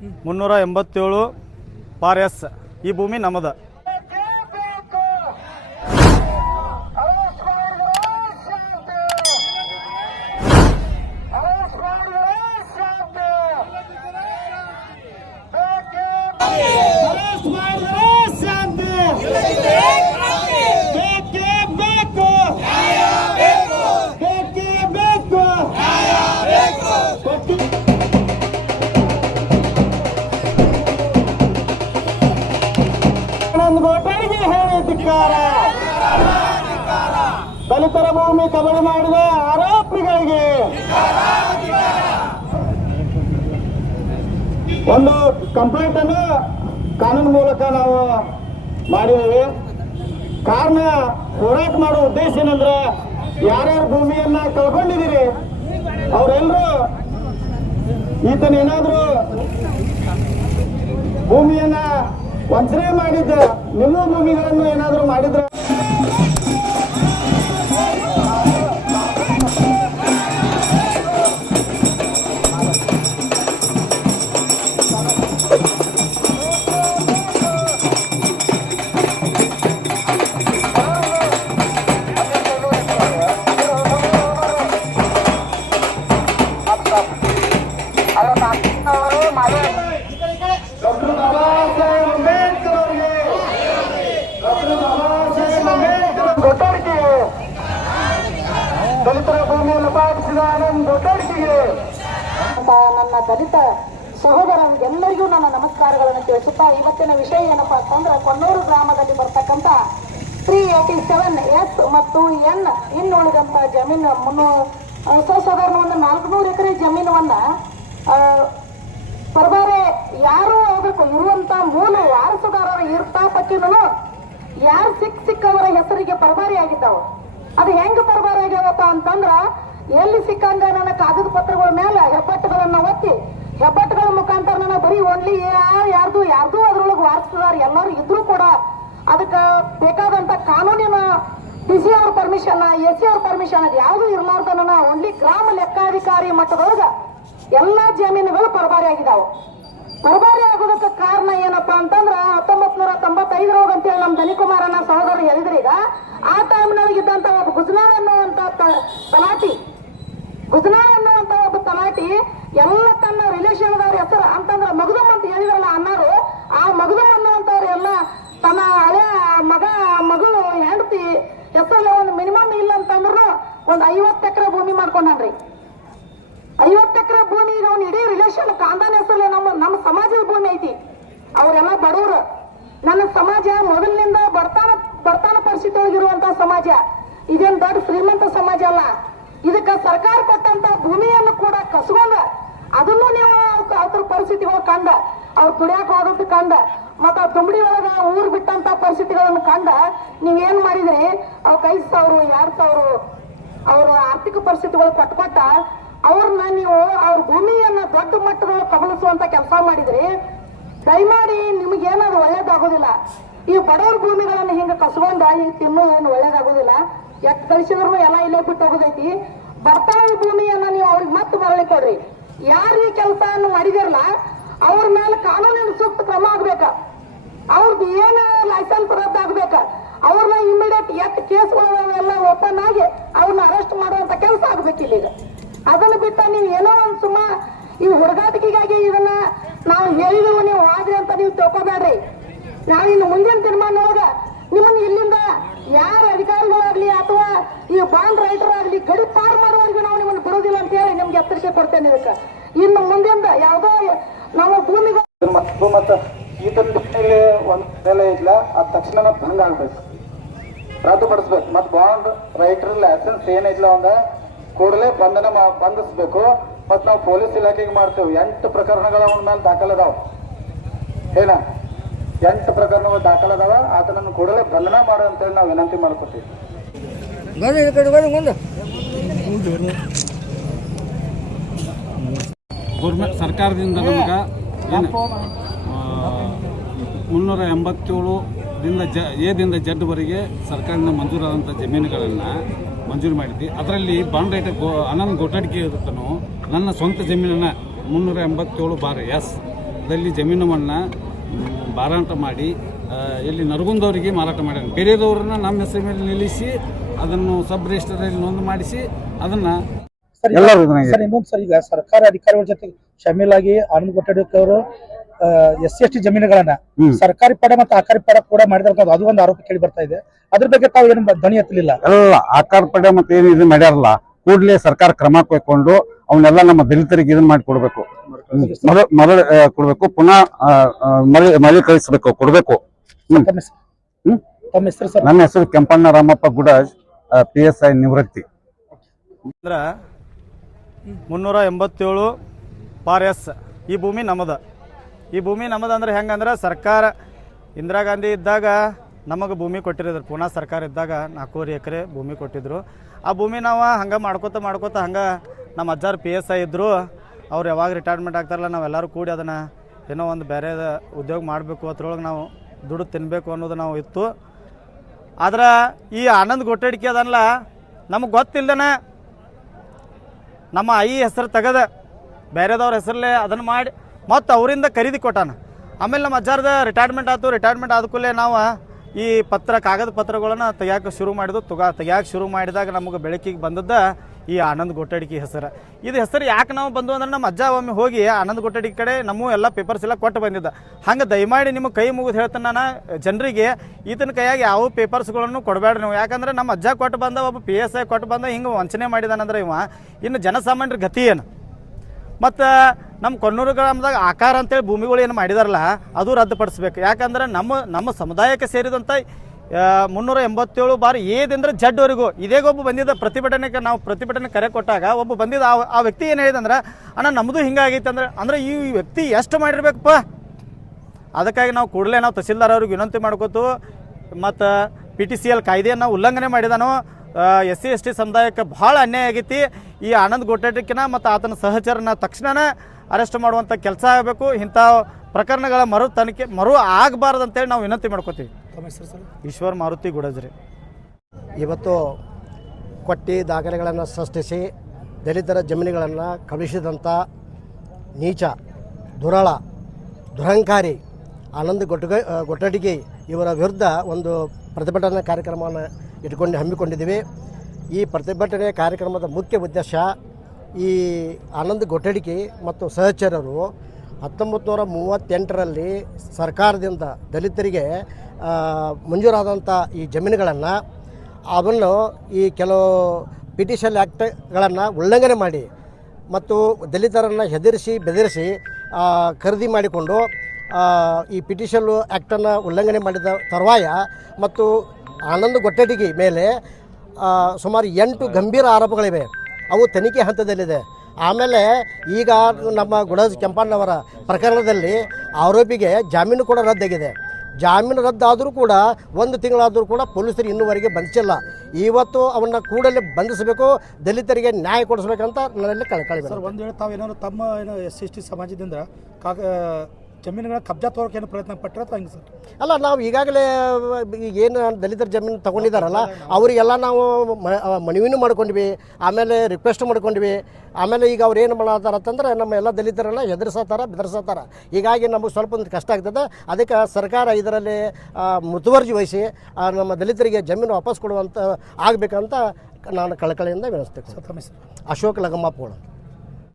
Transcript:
387/S ಈ ಭೂಮಿ ನಮ್ಮದ. ದಲಿತರ ಭೂಮಿ ಕಬಳಿ ಮಾಡಿದ ಆರೋಪಿಗಳಿಗೆ ಒಂದು ಕಂಪ್ಲೇಂಟ್ ಅನ್ನು ಕಾನೂನು ಮೂಲಕ ನಾವು ಮಾಡಿದ್ದೇವೆ. ಕಾರಣ ಹೋರಾಟ ಮಾಡುವ ಉದ್ದೇಶ ಏನಂದ್ರೆ ಯಾರ್ಯಾರು ಭೂಮಿಯನ್ನ ಕಳ್ಕೊಂಡಿದ್ದೀರಿ ಅವರೆಲ್ಲರೂ ಈತನೇನಾದ್ರೂ ಭೂಮಿಯನ್ನ ವಂಚನೆ ಮಾಡಿದ್ದ ನಿಮ್ಮ ಭೂಮಿಗಳನ್ನು ಏನಾದ್ರೂ ಮಾಡಿದ್ರೆ ದಲಿತರ ಭೂಮಿಯನ್ನು ಪಾಲಿಸಿದ ನನ್ನ ದಲಿತ ಸಹೋದರರಿಗೆಲ್ಲರಿಗೂ ನನ್ನ ನಮಸ್ಕಾರಗಳನ್ನು ತಿಳಿಸುತ್ತಾ ಇವತ್ತಿನ ವಿಷಯ ಏನಪ್ಪಾ ಅಂತಂದ್ರೆ ಕೊಣ್ಣೂರು ಗ್ರಾಮದಲ್ಲಿ ಬರ್ತಕ್ಕಂಥ 387S ಮತ್ತು N ಇನ್ನುಳಿದಂತ ಜಮೀನು ಸಾಧಾರಣ ಒಂದು 400 ಎಕರೆ ಜಮೀನವನ್ನ ಪರಬಾರೆ ಯಾರು ಹೋಗ್ಬೇಕು ಇರುವಂತ ಮೂಲ ವಾರಸುದಾರರ ಇರ್ತಾ ಪಟ್ಟಿನೂ ಯಾರು ಸಿಕ್ಕವರ ಹೆಸರಿಗೆ ಪರಬಾರಿ ಆಗಿದ್ದಾವ. ಅದು ಹೆಂಗ ಪರಬಾರಿ ಆಗ್ಯಾವಪ್ಪ ಅಂತಂದ್ರ ಎಲ್ಲಿ ಸಿಕ್ಕಂಗ ನನ್ನ ಕಾಗದ ಪತ್ರಗಳ ಮೇಲೆ ಹೆಬ್ಬಟ್ಟುಗಳನ್ನ ಒತ್ತಿ ಹೆಬ್ಬಟ್ಟುಗಳ ಮುಖಾಂತರ ನನ್ನ ಬರೀ ಓನ್ಲಿ ಯಾರ್ದು ಅದ್ರೊಳಗೆ ವಾರಸುದಾರ ಎಲ್ಲರೂ ಇದ್ರು ಕೂಡ ಅದಕ್ಕೆ ಬೇಕಾದಂತ ಕಾನೂನಿನ DC ಅವ್ರ ಪರ್ಮಿಷನ್ SC ಅವ್ರ ಪರ್ಮಿಷನ್ ಅದು ಯಾವುದು ಇರ್ಲಾರ್ದ ನನ್ನ ಓನ್ಲಿ ಗ್ರಾಮ ಲೆಕ್ಕಾಧಿಕಾರಿ ಮಟ್ಟದೊಳಗ ಎಲ್ಲಾ ಜಮೀನುಗಳು ಪರಬಾರಿ ಆಗಿದಾವ. ಪರಬಾರಿ ಆಗೋದಕ್ಕೆ ಕಾರಣ ಏನಪ್ಪಾ ಅಂತಂದ್ರ 1995 ಅಂತೇಳಿ ನಮ್ ದನಿಕುಮಾರನ ಸಹೋದರರು ಹೇಳಿದ್ರೀಗ ಆ ಟೈಮ್ನೊಳಗಿದ್ದಂತ ಒಬ್ಬ ಗುಜನಾಳ್ ಅನ್ನುವಂತ ತಲಾಟಿ ಎಲ್ಲ ತನ್ನ ರಿಲೇಷನ್ ದವ್ರ ಹೆಸರು ಅಂತಂದ್ರ ಮಗದಮ್ ಅಂತ ಹೇಳಿದ್ರಲ್ಲ ಅನ್ನಾರು ಆ ಮಗದಮ್ ಅನ್ನುವಂತವ್ರು ಎಲ್ಲ ತನ್ನ ಹಳೆ ಮಗಳು ಹೆಂಡತಿ ಹೆಸರಲ್ಲಿ ಒಂದು ಮಿನಿಮಮ್ ಇಲ್ಲ ಅಂತಂದ್ರು ಒಂದ್ 50 ಎಕರೆ ಭೂಮಿ ಮಾಡ್ಕೊಂಡ್ರಿ. 50 ಎಕರೆ ಭೂಮಿ ಈಗ ಅವ್ನ ಇಡೀ ರಿಲೇಷನ್ ಕಾಂದಾನ ಹೆಸರಲ್ಲಿ ನಮ್ಮ ಸಮಾಜದ ಭೂಮಿ ಐತಿ. ಅವರೆಲ್ಲ ಬಡವರು. ನನ್ನ ಸಮಾಜ ಮೊದಲಿನಿಂದ ಬಡತನ ಪರಿಸ್ಥಿತಿ ಒಳಗಿರುವಂತ ಸಮಾಜ, ಇದೇನ್ ದೊಡ್ಡ ಶ್ರೀಮಂತ ಸಮಾಜ ಅಲ್ಲ. ಇದಕ್ಕ ಸರ್ಕಾರ ಕೊಟ್ಟಂತ ಭೂಮಿಯನ್ನು ಕೂಡ ಕಸ್ಕೊಂಡ ಅದನ್ನು ನೀವು ಅವ್ರ ಪರಿಸ್ಥಿತಿಗಳು ಕಂಡ ಅವ್ರು ದುಡಿಯಾಕ ಹೋದದ್ದು ಕಂಡ ಮತ್ತ ದುಂಬಡಿ ಒಳಗ ಊರ್ ಬಿಟ್ಟಂತ ಪರಿಸ್ಥಿತಿಗಳನ್ನು ಕಂಡ ನೀವೇನ್ ಮಾಡಿದ್ರಿ ಅವ್ರ 5,000 2,000 ಅವ್ರ ಆರ್ಥಿಕ ಪರಿಸ್ಥಿತಿಗಳು ಕೊಟ್ಟ ಅವ್ರನ್ನ ನೀವು ಅವ್ರ ಭೂಮಿಯನ್ನ ದೊಡ್ಡ ಮಟ್ಟದೊಳಗೆ ಕಬಳಿಸುವಂತ ಕೆಲಸ ಮಾಡಿದ್ರಿ. ದಯಮಾಡಿ ನಿಮಗೇನಾದ್ರು ಒಳ್ಳೇದಾಗೋದಿಲ್ಲ. ಈ ಬಡವ್ರ ಭೂಮಿಗಳನ್ನ ಹಿಂಗ ಕಸ್ಕೊಂಡ ಈಗ ತಿನ್ನೋ ಏನು ಒಳ್ಳೇದಾಗೋದಿಲ್ಲ. ಎಟ್ ಕಳಿಸಿದ್ರು ಎಲ್ಲ ಇಲ್ಲೇ ಬಿಟ್ಟು ಹೋಗೋದೈತಿ. ಬರ್ತಾವ ಭೂಮಿಯನ್ನ ನೀವು ಅವ್ರಿಗೆ ಮತ್ತೆ ಮರಳಿ ಕೊಡ್ರಿ. ಯಾರು ಈ ಕೆಲಸವನ್ನು ಮಾಡಿದಿರಲ್ಲ ಅವ್ರ ಮೇಲೆ ಕಾನೂನಿನ ಸೂಕ್ತ ಕ್ರಮ ಆಗ್ಬೇಕ. ಅವ್ರದ್ದು ಏನು ಲೈಸೆನ್ಸ್ ರದ್ದಾಗ್ಬೇಕ. ಅವ್ರನ್ನ ಇಮಿಡಿಯೇಟ್ ಎಟ್ ಕೇಸ್ಗಳೆಲ್ಲ ಓಪನ್ ಆಗಿ ಅವ್ರನ್ನ ಅರೆಸ್ಟ್ ಮಾಡುವಂತ ಕೆಲಸ ಆಗ್ಬೇಕಿಲ್ಲ. ಈಗ ಅದನ್ನ ಬಿಟ್ಟ ನೀವು ಏನೋ ಒಂದು ಸುಮ್ಮ ಈ ಹುಡುಗಾಟಿಕೆಗಾಗಿ ಇದನ್ನ ನಾವು ಹೇಳಿದವು ನೀವು ಆದ್ರಿ ಅಂತ ನೀವು ತಿಳ್ಕೊಬೇಡ್ರಿ. ನಾವಿನ್ನು ಮುಂದಿನ ತೀರ್ಮಾನದೊಳಗ ನಿಮ್ಮನ್ನ ಇಲ್ಲಿಂದ ಯಾರ ಅಧಿಕಾರಿಗಳಾಗ್ಲಿ ಅಥವಾ ಈ ಬಾಂಡ್ ರೈಟರ್ ಆಗ್ಲಿ ಗಡಿ ಪಾರ್ ಮಾಡುವವರೆಗೂ ನಾವು ನಿಮ್ಮನ್ನು ಬಿಡುವುದಿಲ್ಲ ಅಂತ ಹೇಳಿ ನಿಮ್ಗೆ ಎಚ್ಚರಿಕೆ ಕೊಡ್ತೇನೆ. ಇದಕ್ಕೆ ಇನ್ನು ಮುಂದಿಂದ ಯಾವುದೋ ನಮ್ಮ ಭೂಮಿಗಳು ಮತ್ತ ಈತಲ್ಲಿ ಒಂದ್ ಬೆಲೆ ಇಲ್ಲ ಅದ ತಕ್ಷಣ ಭಂಗ ಆಗ್ಬೇಕು, ರದ್ದುಪಡಿಸ್ಬೇಕು. ಮತ್ ಬಾಂಡ್ ರೈಟರ್ ಲೈಸೆನ್ಸ್ ಏನಿಲ್ಲ ಒಂದ ಕೂಡಲೇ ಬಂಧಿಸ್ಬೇಕು. ಮತ್ ನಾವು ಪೊಲೀಸ್ ಇಲಾಖೆಗೆ ಮಾಡ್ತೇವೆ. 8 ಪ್ರಕರಣಗಳ ಅವನ ಮೇಲೆ ದಾಖಲದಾವ. 8 ಪ್ರಕರಣಗಳು ದಾಖಲದಾವ. ಆತನನ್ನು ಕೂಡಲೇ ಬಂಧನ ಮಾಡು ಅಂತೇಳಿ ನಾವು ವಿನಂತಿ ಮಾಡ್ಕೊತೀವಿ. ಗೌರ್ಮೆಂಟ್ ಸರ್ಕಾರದಿಂದ ನಮ್ಗೆ 387ದಿಂದ ಜಡ್ವರೆಗೆ ಸರ್ಕಾರದಿಂದ ಮಂಜೂರಾದಂಥ ಜಮೀನುಗಳನ್ನು ಮಂಜೂರು ಮಾಡಿದ್ವಿ. ಅದರಲ್ಲಿ ಬಾಂಡ್ ರೈಟ್ ಅನಂತ ಗೋಟಾಟಿಕೆ ಇರುತ್ತನೋ ನನ್ನ ಸ್ವಂತ ಜಮೀನನ್ನು 387/S ದಲ್ಲಿ ಜಮೀನನ್ನು ಮಾರಾಟ ಮಾಡಿ ಇಲ್ಲಿ ನರಗುಂದವರಿಗೆ ಮಾರಾಟ ಮಾಡ್ಯಾರ. ಬೇರೆಯವ್ರನ್ನ ನಮ್ಮ ಹೆಸರು ಮೇಲೆ ನಿಲ್ಲಿಸಿ ಅದನ್ನು ಸಬ್ ರಿಜಿಸ್ಟರಲ್ಲಿ ನೋಂದು ಮಾಡಿಸಿ ಅದನ್ನು ಸರ್ ಇನ್ನೊಂದು ಸರ್, ಈಗ ಸರ್ಕಾರಿ ಅಧಿಕಾರಿಗಳ ಜೊತೆ ಶಾಮೀಲಾಗಿ ಆನಂದ್ ಕೊಟ್ಟಡಿ ಅವರು SC/ST ಜಮೀನುಗಳನ್ನ ಸರ್ಕಾರಿ ಪಡ ಮತ್ತು ಆಕಾರಿ ಪಡ ಕೂಡ ಮಾಡಿದ್ರೆ ಅದು ಒಂದು ಆರೋಪ ಕೇಳಿ ಬರ್ತಾ ಇದೆ. ಅದ್ರ ಬಗ್ಗೆ ತಾವು ಏನು ಧ್ವನಿ ಎತ್ತಲಿಲ್ಲ? ಎಲ್ಲ ಆಕಾರ ಪಡ ಮತ್ತೆ ಏನು ಇದು ಮಾಡ್ಯಾರಲ್ಲ, ಕೂಡಲೇ ಸರ್ಕಾರ ಕ್ರಮ ಕೈಕೊಂಡು ಅವನ್ನೆಲ್ಲ ನಮ್ಮ ದಲಿತರಿಗೆ ಇದನ್ನ ಮಾಡಿ ಕೊಡ್ಬೇಕು, ಮರಳು ಕೊಡ್ಬೇಕು, ಪುನಃ ಮರಳಿ ಕಳಿಸ್ಬೇಕು, ಕೊಡ್ಬೇಕು. ತಮ್ಮ ಹೆಸರು ಸರ್? ನನ್ನ ಹೆಸರು ಕೆಂಪಣ್ಣ ರಾಮಪ್ಪ ಗುಡಾಜ್, PSI ನಿವೃತ್ತಿ. ಅಂದ್ರೆ 387/S ಈ ಭೂಮಿ ನಮ್ಮದ. ಈ ಭೂಮಿ ನಮ್ಮದು ಅಂದ್ರೆ ಹೆಂಗಂದ್ರೆ ಸರ್ಕಾರ ಇಂದಿರಾ ಗಾಂಧಿ ಇದ್ದಾಗ ನಮಗೆ ಭೂಮಿ ಕೊಟ್ಟಿರಿದ್ರು. ಪುನಃ ಸರ್ಕಾರ ಇದ್ದಾಗ 4 ಎಕರೆ ಭೂಮಿ ಕೊಟ್ಟಿದ್ರು. ಆ ಭೂಮಿ ನಾವು ಹಂಗೆ ಮಾಡ್ಕೋತ ಹಂಗೆ ನಮ್ಮ ಅಜ್ಜಾರು PSI ಇದ್ದರು. ಅವ್ರು ಯಾವಾಗ ರಿಟೈರ್ಮೆಂಟ್ ಆಗ್ತಾರಲ್ಲ ನಾವೆಲ್ಲರೂ ಕೂಡಿ ಅದನ್ನು ಏನೋ ಒಂದು ಬೇರೆ ಉದ್ಯೋಗ ಮಾಡಬೇಕು, ಅದ್ರೊಳಗೆ ನಾವು ದುಡ್ಡು ತಿನ್ನಬೇಕು ಅನ್ನೋದು ನಾವು ಇತ್ತು. ಆದ್ರೆ ಈ ಆನಂದ್ ಗೊಟ್ಟಡಿಕೆ ಅದಲ್ಲ, ನಮಗೆ ಗೊತ್ತಿಲ್ದನೆ ನಮ್ಮ ಆಯಿ ಹೆಸರು ತೆಗೆದ ಬೇರೆದವ್ರ ಹೆಸರಲ್ಲೇ ಅದನ್ನು ಮಾಡಿ ಮತ್ತು ಅವರಿಂದ ಖರೀದಿ ಕೊಟ್ಟಾನ. ಆಮೇಲೆ ನಮ್ಮ ಅಜ್ಜಾರ್ದ ರಿಟೈರ್ಮೆಂಟ್ ಆಯ್ತು. ರಿಟೈರ್ಮೆಂಟ್ ಆದ ಕೂಡಲೇ ನಾವು ಈ ಕಾಗದ ಪತ್ರಗಳನ್ನು ತೆಗಿಯೋಕೆ ಶುರು ಮಾಡಿದ್ದು. ತೆಗಿಯೋಕೆ ಶುರು ಮಾಡಿದಾಗ ನಮಗೆ ಬೆಳಕಿಗೆ ಬಂದದ್ದು ಈ ಆನಂದ್ ಗೊಟ್ಟಡಿಕೆ ಹೆಸರು. ಇದು ಹೆಸರು ಯಾಕೆ ನಾವು ಬಂದು ಅಂದ್ರೆ ನಮ್ಮ ಅಜ್ಜ ಒಮ್ಮೆ ಹೋಗಿ ಆನಂದ್ ಗೊಟ್ಟಡಿಕೆ ಕಡೆ ನಮ್ಮ ಎಲ್ಲ ಪೇಪರ್ಸ್ ಎಲ್ಲ ಕೊಟ್ಟು ಬಂದಿದ್ದ. ಹಂಗೆ ದಯಮಾಡಿ ನಿಮಗೆ ಕೈ ಮುಗಿದು ಹೇಳ್ತಾನೆ ನಾನು ಜನರಿಗೆ, ಈತನ ಕೈಯಾಗಿ ಯಾವ ಪೇಪರ್ಸ್ಗಳನ್ನು ಕೊಡಬೇಡ್ರಿ ನೀವು. ಯಾಕಂದ್ರೆ ನಮ್ಮ ಅಜ್ಜ ಕೊಟ್ಟು ಬಂದ, ಒಬ್ಬ PSI ಕೊಟ್ಟು ಬಂದ, ಹಿಂಗೆ ವಂಚನೆ ಮಾಡಿದಾನಂದ್ರೆ ಇವ ಇನ್ನು ಜನಸಾಮಾನ್ಯರ ಗತಿ ಏನು? ಮತ್ತು ನಮ್ಮ ಕೊನ್ನೂರು ಗ್ರಾಮದಾಗ ಆಕಾರ ಅಂತೇಳಿ ಭೂಮಿಗಳು ಏನು ಮಾಡಿದಾರಲ್ಲ ಅದು ರದ್ದುಪಡಿಸ್ಬೇಕು. ಯಾಕಂದ್ರೆ ನಮ್ಮ ಸಮುದಾಯಕ್ಕೆ ಸೇರಿದಂಥ 387/A ಜಡ್ವರೆಗೂ ಇದೇಗೊಬ್ಬ ಬಂದಿದ್ದ ಪ್ರತಿಭಟನೆಗೆ ನಾವು ಪ್ರತಿಭಟನೆ ಕರೆ ಕೊಟ್ಟಾಗ ಒಬ್ಬ ಬಂದಿದ್ದ. ಆ ವ್ಯಕ್ತಿ ಏನು ಹೇಳಿದಂದ್ರೆ, ಅಣ್ಣ ನಮ್ಮದು ಹಿಂಗಾಗೈತೆ ಅಂದ್ರೆ ಈ ವ್ಯಕ್ತಿ ಎಷ್ಟು ಮಾಡಿರ್ಬೇಕಪ್ಪ. ಅದಕ್ಕಾಗಿ ನಾವು ಕೂಡಲೇ ನಾವು ತಹಸೀಲ್ದಾರ್ ಅವ್ರಿಗೆ ವಿನಂತಿ ಮಾಡ್ಕೋತು. ಮತ್ತು PTCL ಕಾಯ್ದೆಯನ್ನು ಉಲ್ಲಂಘನೆ ಮಾಡಿದಾನೋ, SC/ST ಸಮುದಾಯಕ್ಕೆ ಭಾಳ ಅನ್ಯಾಯ ಆಗೈತಿ. ಈ ಆನಂದ್ ಗೊಟ್ಟಡಿಕೆನ ಮತ್ತು ಆತನ ಸಹಚರನ ತಕ್ಷಣನೇ ಅರೆಸ್ಟ್ ಮಾಡುವಂಥ ಕೆಲಸ ಆಗಬೇಕು. ಇಂಥ ಪ್ರಕರಣಗಳ ತನಿಖೆ ಆಗಬಾರ್ದು ಅಂತೇಳಿ ನಾವು ವಿನಂತಿ ಮಾಡ್ಕೋತೀವಿ. ಈಶ್ವರ್ ಮಾರುತಿ ಗುಡಜ್ರಿ. ಇವತ್ತು ಕೊಟ್ಟಿ ದಾಖಲೆಗಳನ್ನು ಸೃಷ್ಟಿಸಿ ದಲಿತರ ಜಮೀನುಗಳನ್ನು ಕಳುಹಿಸಿದಂಥ ನೀಚ, ದುರಳ, ದುರಂಕಾರಿ ಆನಂದ್ ಗೊಟ್ಟಡಿಗೆ ಇವರ ವಿರುದ್ಧ ಒಂದು ಪ್ರತಿಭಟನಾ ಕಾರ್ಯಕ್ರಮವನ್ನು ಹಮ್ಮಿಕೊಂಡಿದ್ದೀವಿ. ಈ ಪ್ರತಿಭಟನೆ ಕಾರ್ಯಕ್ರಮದ ಮುಖ್ಯ ಉದ್ದೇಶ ಈ ಆನಂದ್ ಗೊಟ್ಟಡಿಕೆ ಮತ್ತು ಸಹಚರರು 1938ರಲ್ಲಿ ಸರ್ಕಾರದಿಂದ ದಲಿತರಿಗೆ ಮಂಜೂರಾದಂಥ ಈ ಜಮೀನುಗಳನ್ನು ಅವನ್ನು ಈ ಕೆಲವು PTCL ಆ್ಯಕ್ಟ್ಗಳನ್ನು ಉಲ್ಲಂಘನೆ ಮಾಡಿ ಮತ್ತು ದಲಿತರನ್ನು ಹೆದರಿಸಿ ಬೆದರಿಸಿ ಖರೀದಿ ಮಾಡಿಕೊಂಡು ಈ PTCL ಆ್ಯಕ್ಟನ್ನು ಉಲ್ಲಂಘನೆ ಮಾಡಿದ ತರುವಾಯ ಮತ್ತು ಆನಂದ್ ಗೊಟ್ಟಡಿಗೆ ಮೇಲೆ ಸುಮಾರು 8 ಗಂಭೀರ ಆರೋಪಗಳಿವೆ. ಅವು ತನಿಖೆ ಹಂತದಲ್ಲಿದೆ. ಆಮೇಲೆ ಈಗ ನಮ್ಮ ಗುಡಜ್ ಕೆಂಪಣ್ಣವರ ಪ್ರಕರಣದಲ್ಲಿ ಆರೋಪಿಗೆ ಜಾಮೀನು ಕೂಡ ರದ್ದಾಗಿದೆ. ಜಾಮೀನು ರದ್ದಾದರೂ ಕೂಡ 1 ತಿಂಗಳಾದರೂ ಕೂಡ ಪೊಲೀಸರು ಇನ್ನೂವರೆಗೆ ಬಂಧಿಸಿಲ್ಲ. ಇವತ್ತು ಅವನ್ನ ಕೂಡಲೇ ಬಂಧಿಸಬೇಕು, ದಲಿತರಿಗೆ ನ್ಯಾಯ ಕೊಡಿಸ್ಬೇಕಂತ ನನ್ನಲ್ಲಿ ಕಳಕಳಿ. ಸರ್, ಒಂದು ವೇಳೆ ತಾವೇನಾದ್ರು ತಮ್ಮ SC/ST ಸಮಾಜದಿಂದ ಜಮೀನುಗಳ ಕಬ್ಜಾ ತೋರಕ್ಕೆ ಏನು ಪ್ರಯತ್ನ ಪಟ್ಟರೆ ಅಥವಾ ಹೆಂಗೆ ಸರ್? ಅಲ್ಲ, ನಾವು ಈಗಾಗಲೇ ಏನು ದಲಿತರ ಜಮೀನು ತಗೊಂಡಿದ್ದಾರಲ್ಲ ಅವರಿಗೆಲ್ಲ ನಾವು ಮನವಿನೂ ಮಾಡ್ಕೊಂಡ್ವಿ, ಆಮೇಲೆ ರಿಕ್ವೆಸ್ಟ್ ಮಾಡ್ಕೊಂಡ್ವಿ. ಆಮೇಲೆ ಈಗ ಅವ್ರು ಏನು ಮಾಡತ್ತಾರಂತಂದ್ರೆ ನಮ್ಮ ಎಲ್ಲ ದಲಿತರೆಲ್ಲ ಹೆದರ್ಸತ್ತಾರ, ಬೆದರ್ಸತ್ತಾರ. ಹೀಗಾಗಿ ನಮಗೆ ಸ್ವಲ್ಪ ಒಂದು ಕಷ್ಟ ಆಗ್ತದೆ. ಅದಕ್ಕೆ ಸರ್ಕಾರ ಇದರಲ್ಲಿ ಮುತುವರ್ಜಿ ವಹಿಸಿ ನಮ್ಮ ದಲಿತರಿಗೆ ಜಮೀನು ವಾಪಸ್ ಕೊಡುವಂಥ ಆಗಬೇಕಂತ ನಾನು ಕಳಕಳಿಯಿಂದ ವಿನಿಸ್ತೇನೆ. ತಮ್ಮ ಹೆಸರು? ಅಶೋಕ್ ಲಗಮ್ಮಪ್ಪಗಳು.